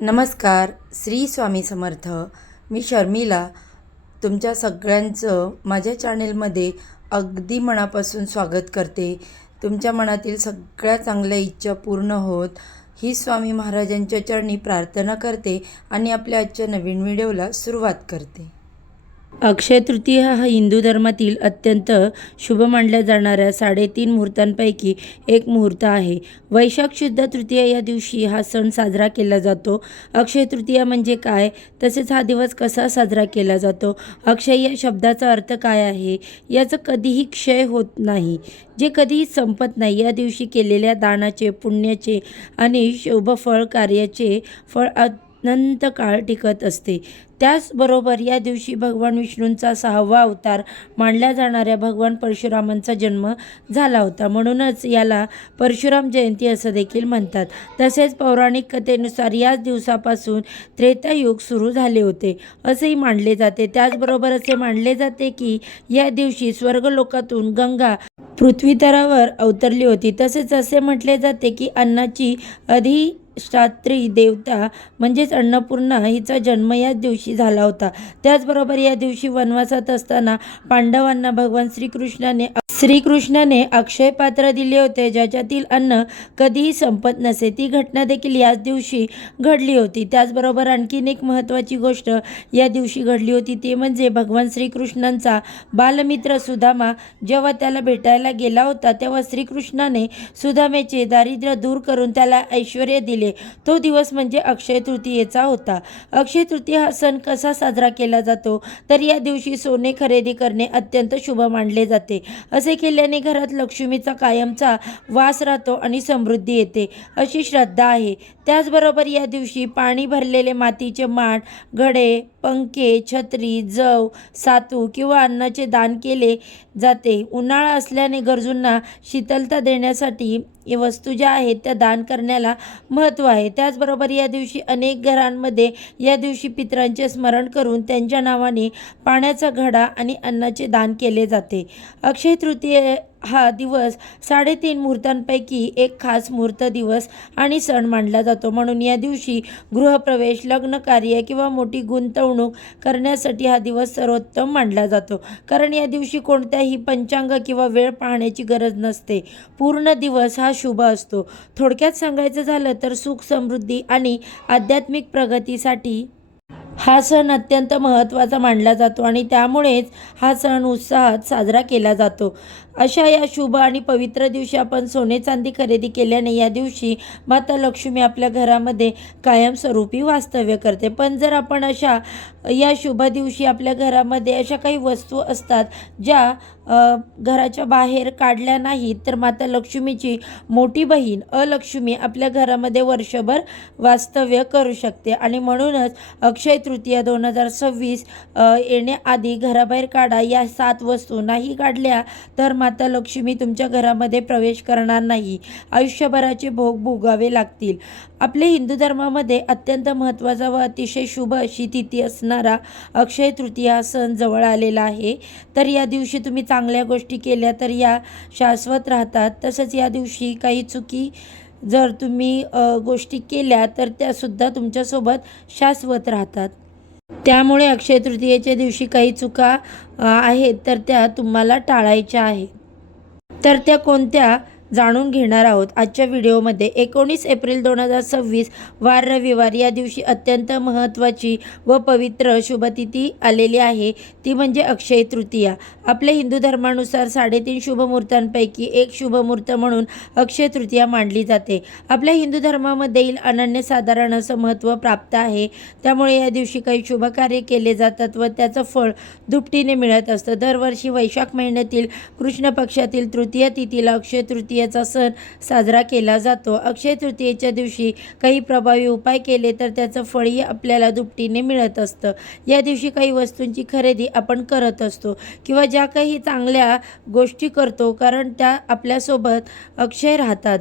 नमस्कार. श्री स्वामी समर्थ. मी शर्मिला तुमच्या सगळ्यांचं माझ्या चॅनेलमध्ये अगदी मनापासून स्वागत करते. तुमच्या मनातील सगळ्या चांगल्या इच्छा पूर्ण होत ही स्वामी महाराजांच्या चरणी प्रार्थना करते आणि आपल्या आजच्या नवीन व्हिडिओला सुरुवात करते. अक्षय तृतीया हा हिंदू धर्मातील अत्यंत शुभ मानल्या जाणाऱ्या 3.5 मुहूर्तांपैकी एक मुहूर्त आहे. वैशाख शुद्ध तृतीया या दिवशी हा सण साजरा केला जातो. अक्षय तृतीया म्हणजे काय, तसेच हा दिवस कसा साजरा केला जातो, अक्षय या शब्दाचा अर्थ काय आहे, याचं कधीही क्षय होत नाही, जे कधीही संपत नाही. या दिवशी केलेल्या दानाचे, पुण्याचे आणि शुभफळ कार्याचे फळ अनंत काळ टिकत असते. त्याचबरोबर या दिवशी भगवान विष्णूंचा 6वा अवतार मानल्या जाणाऱ्या भगवान परशुरामांचा जन्म झाला होता. म्हणूनच याला परशुराम जयंती असं देखील म्हणतात. तसेच पौराणिक कथेनुसार याच दिवसापासून त्रेतायुग सुरू झाले होते असेही मानले जाते. त्याचबरोबर असे मानले जाते की या दिवशी स्वर्गलोकातून गंगा पृथ्वीतलावर अवतरली होती. तसेच असे म्हटले जाते की अन्नाची अधिष्ठात्री देवता म्हणजेच अन्नपूर्णा हिचा जन्म याच दिवशी झाला होता. त्याचबरोबर या दिवशी वनवासात असताना पांडवांना भगवान श्रीकृष्णाने अक्षय पात्र दिले होते, ज्याच्यातील अन्न कधीही संपत नसे. ती घटना देखील याच दिवशी घडली होती. त्याचबरोबर आणखीन एक महत्त्वाची गोष्ट या दिवशी घडली होती, ते म्हणजे भगवान श्रीकृष्णांचा बालमित्र सुदामा जेव्हा त्याला भेटायला गेला होता, तेव्हा श्रीकृष्णाने सुदामेचे दारिद्र्य दूर करून त्याला ऐश्वर्य दिले. तो दिवस म्हणजे अक्षय तृतीयेचा होता. अक्षय तृतीया हा सण कसा साजरा केला जातो, तर या दिवशी सोने खरेदी करणे अत्यंत शुभ मानले जाते. असे केल्याने घरात लक्ष्मीचा कायमचा वास राहतो आणि समृद्धी येते अशी श्रद्धा आहे. त्याचबरोबर या दिवशी पाणी भरलेले मातीचे माठ, घडे, पंखे, छत्री, जव, सातू किंवा अन्नाचे दान केले जाते. उन्हाळा असल्याने गरजूंना शीतलता देण्यासाठी ही वस्तू ज्या आहेत त्या दान करण्याला महत्त्व आहे. त्याचबरोबर या दिवशी अनेक घरांमध्ये या दिवशी पितरांचे स्मरण करून त्यांच्या नावाने पाण्याचा घडा आणि अन्नाचे दान केले जाते. अक्षय तृतीया हा दिवस 3.5 मुहूर्तांपैकी एक खास मुहूर्त दिवस आणि सण मानला जातो. म्हणून या दिवशी गृहप्रवेश, लग्न कार्य किंवा मोठी गुंतवणूक करण्यासाठी हा दिवस सर्वोत्तम मानला जातो. कारण या दिवशी कोणत्याही पंचांग किंवा वेळ पाहण्याची गरज नसते. पूर्ण दिवस हा शुभ असतो. थोडक्यात सांगायचं झालं तर सुख, समृद्धी आणि आध्यात्मिक प्रगतीसाठी हा सण अत्यंत महत्त्वाचा मानला जातो आणि त्यामुळेच हा सण उत्साहात साजरा केला जातो. अशा या शुभ आणि पवित्र दिवशी आपण सोने चांदी खरेदी केल्याने या दिवशी माता लक्ष्मी आपल्या घरामध्ये कायमस्वरूपी वास्तव्य करते. पण जर आपण अशा या शुभ दिवशी आपल्या घरामध्ये अशा काही वस्तू असतात ज्या घराच्या बाहेर काढल्या नाहीत, तर माता लक्ष्मीची मोठी बहीण अलक्ष्मी आपल्या घरामध्ये वर्षभर वास्तव्य करू शकते. आणि म्हणूनच अक्षय तृतीया 2026 येण्याआधी घराबाहेर काढा. या 7 वस्तू नाही काढल्या तर माता लक्ष्मी तुमच्या घरामध्ये प्रवेश करणार नाही. आयुष्यभराचे भोग भोगावे लागतील. आपल्या हिंदू धर्मामध्ये अत्यंत महत्त्वाचा व अतिशय शुभ अशी तिथी असणारा अक्षय तृतीया हा सण जवळ आलेला आहे. तर या दिवशी तुम्ही चांगल्या गोष्टी केल्या तर या शाश्वत राहतात. तसंच या दिवशी काही चुकी जर तुम्ही गोष्टी केल्या तर त्यासुद्धा तुमच्यासोबत शाश्वत राहतात. त्यामुळे अक्षय तृतीयेच्या दिवशी काही चुका आहेत तर त्या तुम्हाला टाळायच्या आहेत. तर त्या कोणत्या जाणून घेणार आहोत आजच्या व्हिडिओमध्ये. 19 एप्रिल 2026 वार रविवार या दिवशी अत्यंत महत्त्वाची व पवित्र शुभतिथी आलेली आहे, ती म्हणजे अक्षय तृतीया. आपल्या हिंदू धर्मानुसार 3.5 शुभ मुहूर्तांपैकी एक शुभ मुहूर्त म्हणून अक्षय तृतीया मानली जाते. आपल्या हिंदू धर्मामध्ये अनन्यसाधारण असं महत्त्व प्राप्त आहे. त्यामुळे या दिवशी काही शुभ कार्य केले जातात व त्याचं फळ दुपटीने मिळत असतं. दरवर्षी वैशाख महिन्यातील कृष्ण पक्षातील तृतीया तिथीला अक्षय तृतीया याचा सण साजरा केला जातो. अक्षय तृतीयेच्या दिवशी काही प्रभावी उपाय केले तर त्याचं फळही आपल्याला दुपटीने मिळत असतं. या दिवशी काही वस्तूंची खरेदी आपण करत असतो किंवा ज्या काही चांगल्या गोष्टी करतो, कारण त्या आपल्यासोबत अक्षय राहतात.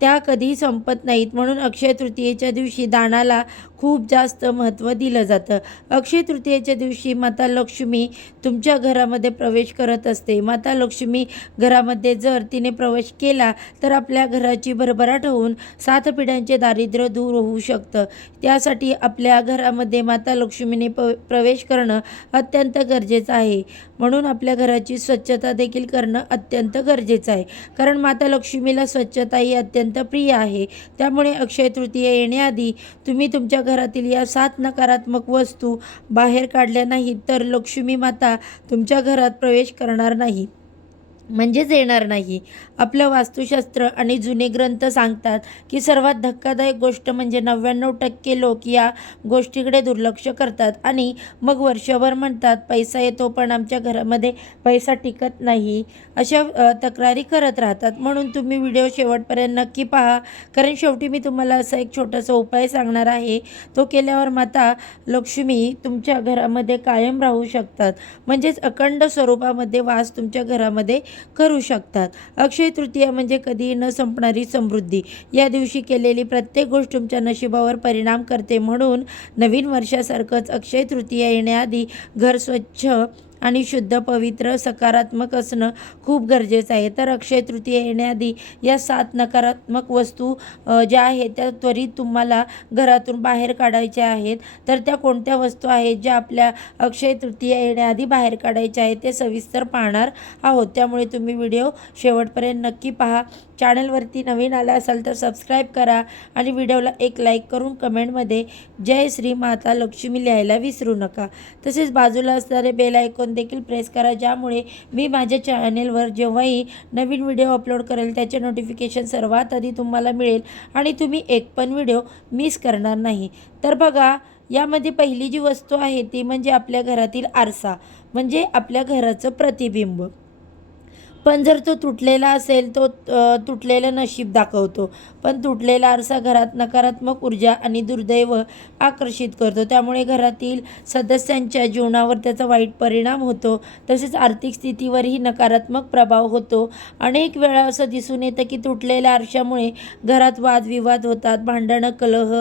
त्या कधीही संपत नाहीत. म्हणून अक्षय तृतीयेच्या दिवशी दानाला खूप जास्त महत्त्व दिलं जातं. अक्षय तृतीयेच्या दिवशी माता लक्ष्मी तुमच्या घरामध्ये प्रवेश करत असते. माता लक्ष्मी घरामध्ये जर तिने प्रवेश केला तर आपल्या घराची भरभराट होऊन 7 पिढ्यांचे दारिद्र्य दूर होऊ शकतं. त्यासाठी आपल्या घरामध्ये माता लक्ष्मीने प्रवेश करणं अत्यंत गरजेचं आहे. म्हणून आपल्या घराची स्वच्छता देखील करणं अत्यंत गरजेचं आहे. कारण माता लक्ष्मीला स्वच्छता ही अत्यंत प्रिय आहे. त्यामुळे अक्षय तृतीया येण्याआधी तुम्ही तुमच्या घरातील या 7 नकारात्मक वस्तू बाहेर काढल्या नाहीत तर लक्ष्मी माता तुमच्या घरात प्रवेश करणार नाही, म्हणजेच येणार नाही. आपलं वास्तुशास्त्र आणि जुने ग्रंथ सांगतात की सर्वात धक्कादायक गोष्ट म्हणजे 99% लोक या गोष्टीकडे दुर्लक्ष करतात आणि मग वर्षभर म्हणतात पैसा येतो पण आमच्या घरामध्ये पैसा टिकत नाही, अशा तक्रारी करत राहतात. म्हणून तुम्ही व्हिडिओ शेवटपर्यंत नक्की पहा, कारण शेवटी मी तुम्हाला असा एक छोटासा उपाय सांगणार आहे. तो केल्यावर माता लक्ष्मी तुमच्या घरामध्ये कायम राहू शकतात, म्हणजेच अखंड स्वरूपामध्ये वास तुमच्या घरामध्ये करू शकतात. अक्षय तृतीया म्हणजे कधीही न संपणारी समृद्धी. या दिवशी केलेली प्रत्येक गोष्ट तुमच्या नशिबावर परिणाम करते. म्हणून नवीन वर्षासारखंच अक्षय तृतीया येण्याआधी घर स्वच्छ आणि शुद्ध, पवित्र, सकारात्मक असणं खूप गरजेचं आहे. तर अक्षय तृतीया येण्याआधी या 7 नकारात्मक वस्तू ज्या आहेत त्या त्वरित तुम्हाला घरातून बाहेर काढायच्या आहेत. तर त्या कोणत्या वस्तू आहेत ज्या आपल्या अक्षय तृतीया येण्याआधी बाहेर काढायच्या आहेत ते सविस्तर पाहणार आहोत. त्यामुळे तुम्ही व्हिडिओ शेवटपर्यंत नक्की पहा. चॅनलवरती नवीन आला असाल तर सबस्क्राईब करा आणि व्हिडिओला एक लाईक करून कमेंटमध्ये जय श्री माता लक्ष्मी लिहायला विसरू नका. तसेच बाजूला असणारे बेल आयकॉन देखील प्रेस करा, ज्यामुळे मी माझ्या चॅनेलवर जेव्हाही नवीन व्हिडिओ अपलोड करेल त्याचे नोटिफिकेशन सर्वात आधी तुम्हाला मिळेल आणि तुम्ही एक पण व्हिडिओ मिस करणार नाही. तर बघा, यामध्ये पहिली जी वस्तू आहे ती म्हणजे आपल्या घरातील आरसा, म्हणजे आपल्या घराचं प्रतिबिंब. पण जर तो तुटलेला असेल तो तुटलेलं नशीब दाखवतो. पण तुटलेला आरसा घरात नकारात्मक ऊर्जा आणि दुर्दैव आकर्षित करतो. त्यामुळे घरातील सदस्यांच्या जीवनावर त्याचा वाईट परिणाम होतो. तसेच आर्थिक स्थितीवरही नकारात्मक प्रभाव होतो. अनेक वेळा असं दिसून येतं की तुटलेल्या आरशामुळे घरात वादविवाद होतात, भांडणं, कलह,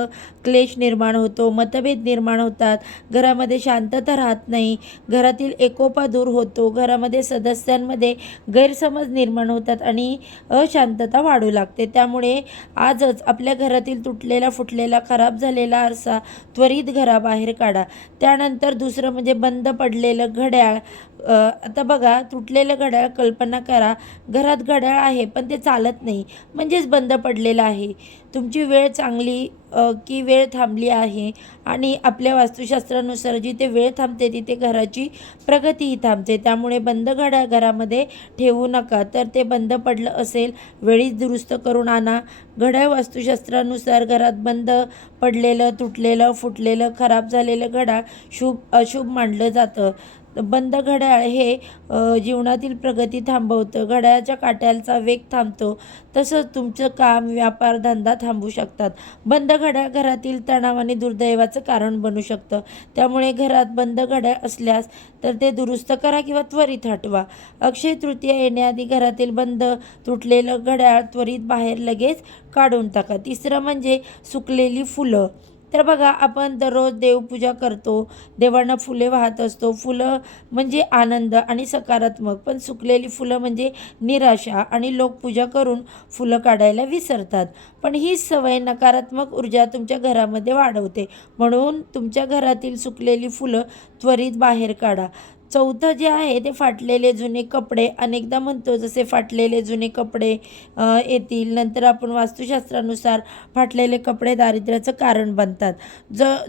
क्लेश निर्माण होतो, मतभेद निर्माण होतात, घरामध्ये शांतता राहत नाही, घरातील एकोपा दूर होतो, घरामध्ये सदस्यांमध्ये गैरसमज निर्माण होतात आणि अशांतता वाढू लागते. त्यामुळे आजच आपल्या घरातील तुटलेला, फुटलेला, खराब झालेला आरसा त्वरित घराबाहेर काढा. त्यानंतर दुसरं म्हणजे बंद पडलेलं घड्याळ. आता बघा, तुटलेलं घड्याळ, कल्पना करा घरात घड्याळ आहे पण ते चालत नाही, म्हणजेच बंद पडलेलं आहे. तुमची वेळ चांगली की वेळ थांबली आहे आणि आपल्या वास्तुशास्त्रानुसार जिथे वेळ थांबते तिथे घराची प्रगतीही थांबते. त्यामुळे बंद घड्याळ घरामध्ये ठेवू नका. तर ते बंद पडलं असेल वेळीच दुरुस्त करून आणा. घड्याळ वास्तुशास्त्रानुसार घरात बंद पडलेलं, तुटलेलं, फुटलेलं, खराब झालेलं घड्याळ शुभ अशुभ मानलं जातं. बंद घड्याळ हे जीवनातील प्रगती थांबवतं. घड्याळाच्या काट्याचा वेग थांबतो. तसंच तुमचं काम, व्यापार, धंदा थांबू शकतात. बंद घड्याळ घरातील तणाव आणि दुर्दैवाचं कारण बनू शकतं. त्यामुळे घरात बंद घड्याळ असल्यास तर ते दुरुस्त करा किंवा त्वरित हटवा. अक्षय तृतीया येण्याआधी घरातील बंद, तुटलेलं घड्याळ त्वरित बाहेर लगेच काढून टाका. तिसरं म्हणजे सुकलेली फुलं. तर बघा, आपण दररोज देवपूजा करतो, देवांना फुले वाहत असतो. फुलं म्हणजे आनंद आणि सकारात्मक, पण सुकलेली फुलं म्हणजे निराशा आणि लोक पूजा करून फुलं काढायला विसरतात. पण ही सवय नकारात्मक ऊर्जा तुमच्या घरामध्ये वाढवते. म्हणून तुमच्या घरातील सुकलेली फुलं त्वरित बाहेर काढा. चौथं जे आहे ते फाटलेले जुने कपडे. अनेकदा म्हणतो जसे फाटलेले जुने कपडे येतील. नंतर आपण वास्तुशास्त्रानुसार फाटलेले कपडे दारिद्र्याचं कारण बनतात.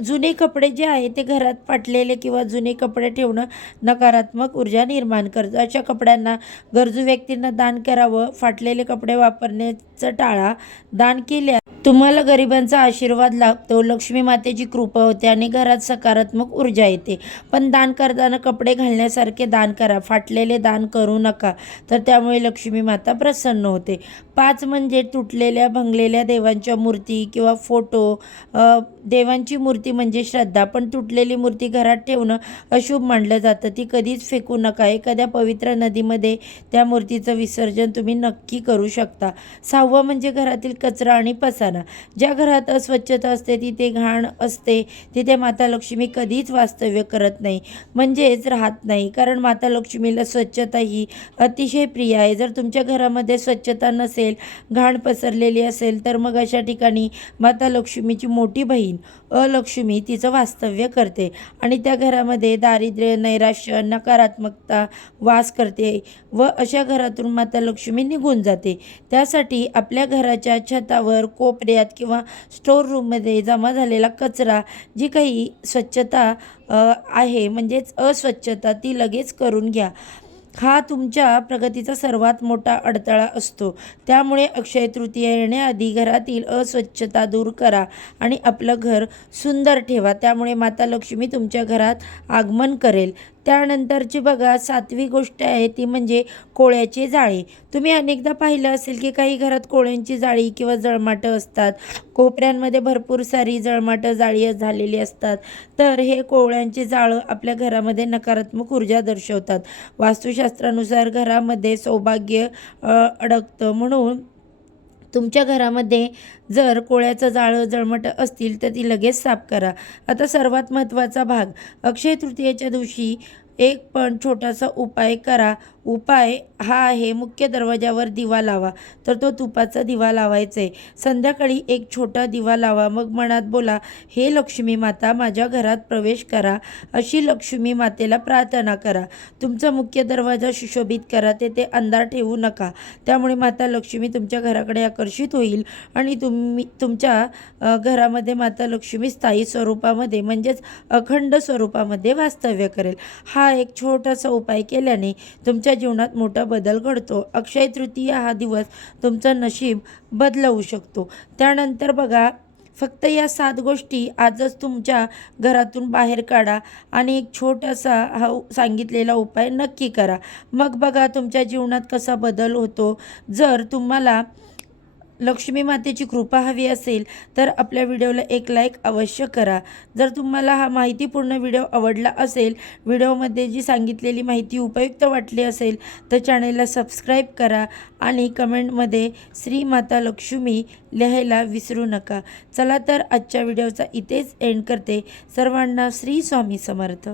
जुने कपडे जे आहे ते घरात फाटलेले किंवा जुने कपडे ठेवणं नकारात्मक ऊर्जा निर्माण करतं. अशा कपड्यांना गरजू व्यक्तींना दान करावं. फाटलेले कपडे वापरण्याचं टाळा. दान केल्यास तुम्हाला गरिबांचा आशीर्वाद लाभतो, लक्ष्मी मातेची कृपा होते आणि घरात सकारात्मक ऊर्जा येते. पण दान करताना कपडे घालण्यासारखे दान करा, फाटलेले दान करू नका, तर त्यामुळे लक्ष्मी माता प्रसन्न होते. 5 म्हणजे तुटलेल्या भंगलेल्या देवांच्या मूर्ती किंवा फोटो. देवांची मूर्ती म्हणजे श्रद्धा, पण तुटलेली मूर्ती घरात ठेवणं अशुभ मानलं जातं. ती कधीच फेकू नका. एखाद्या पवित्र नदीमध्ये त्या मूर्तीचं विसर्जन तुम्ही नक्की करू शकता. 6वं म्हणजे घरातील कचरा आणि पसारा. ज्या घरात अस्वच्छता असते, तिथे घाण असते, तिथे माता लक्ष्मी कधीच वास्तव्य करत नाही, म्हणजेच राहत नाही. कारण माता लक्ष्मीला स्वच्छता ही अतिशय प्रिय आहे. जर तुमच्या घरामध्ये स्वच्छता नसेल, घाण पसरलेली असेल, तर मग अशा ठिकाणी माता लक्ष्मीची मोठी बहीण अलक्ष्मी तिचं वास्तव्य करते आणि त्या घरामध्ये दारिद्र्य, नैराश्य, नकारात्मकता वास करते व अशा घरातून माता लक्ष्मी निघून जाते. त्यासाठी आपल्या घराच्या छतावर, कोपऱ्यात किंवा स्टोर रूममध्ये जमा झालेला कचरा, जी काही स्वच्छता आहे म्हणजेच अस्वच्छता, ती लगेच करून घ्या. हा तुमच्या प्रगतीचा सर्वात मोठा अडथळा असतो. त्यामुळे अक्षय तृतीया येण्याआधी घरातील अस्वच्छता दूर करा आणि आपलं घर सुंदर ठेवा. त्यामुळे माता लक्ष्मी तुमच्या घरात आगमन करेल. त्यानंतरची बघा 7वी गोष्ट आहे, ती म्हणजे कोळ्याचे जाळे. तुम्ही अनेकदा पाहिलं असेल की काही घरात कोळ्यांची जाळी किंवा जळमाटं असतात. कोपऱ्यांमध्ये भरपूर सारी जळमाटं जाळी झालेली असतात. तर हे कोळ्यांचे जाळं आपल्या घरामध्ये नकारात्मक ऊर्जा दर्शवतात. वास्तुशास्त्रानुसार घरामध्ये सौभाग्य अडकतं. म्हणून तुमच्या घरामध्ये जर कोळ्याचं जाळं, जळमटं असतील तर ती लगेच साफ करा. आता सर्वात महत्त्वाचा भाग, अक्षय तृतीयेच्या दिवशी एक पण छोटासा उपाय करा. उपाय हा आहे, मुख्य दरवाजावर दिवा लावा. तर तो तुपाचा दिवा लावायचा आहे. संध्याकाळी एक छोटा दिवा लावा. मग मनात बोला, हे लक्ष्मी माता माझ्या घरात प्रवेश करा, अशी लक्ष्मी मातेला प्रार्थना करा. तुमचा मुख्य दरवाजा सुशोभित करा, तेथे अंधार ठेवू नका. त्यामुळे माता लक्ष्मी तुमच्या घराकडे आकर्षित होईल आणि तुमच्या घरामध्ये माता लक्ष्मी स्थायी स्वरूपामध्ये म्हणजेच अखंड स्वरूपामध्ये वास्तव्य करेल. हा एक छोटासा उपाय केल्याने तुमच्या जीवनात मोठा बदल घडतो. अक्षय तृतीया हा दिवस तुमचं नशीब बदलवू शकतो. त्यानंतर बघा, फक्त या 7 गोष्टी आजच तुमच्या घरातून बाहेर काढा आणि एक छोटासा हा सांगितलेला उपाय नक्की करा. मग बघा तुमच्या जीवनात कसा बदल होतो. जर तुम्हाला लक्ष्मी मातेची कृपा हवी असेल तर आपल्या व्हिडिओला एक लाईक अवश्य करा. जर तुम्हाला हा माहितीपूर्ण व्हिडिओ आवडला असेल, व्हिडिओमध्ये जी सांगितलेली माहिती उपयुक्त वाटली असेल, तर चॅनेलला सबस्क्राईब करा आणि कमेंटमध्ये श्री माता लक्ष्मी लिहायला विसरू नका. चला तर आजच्या व्हिडिओचा इथेच एंड करते. सर्वांना श्री स्वामी समर्थ.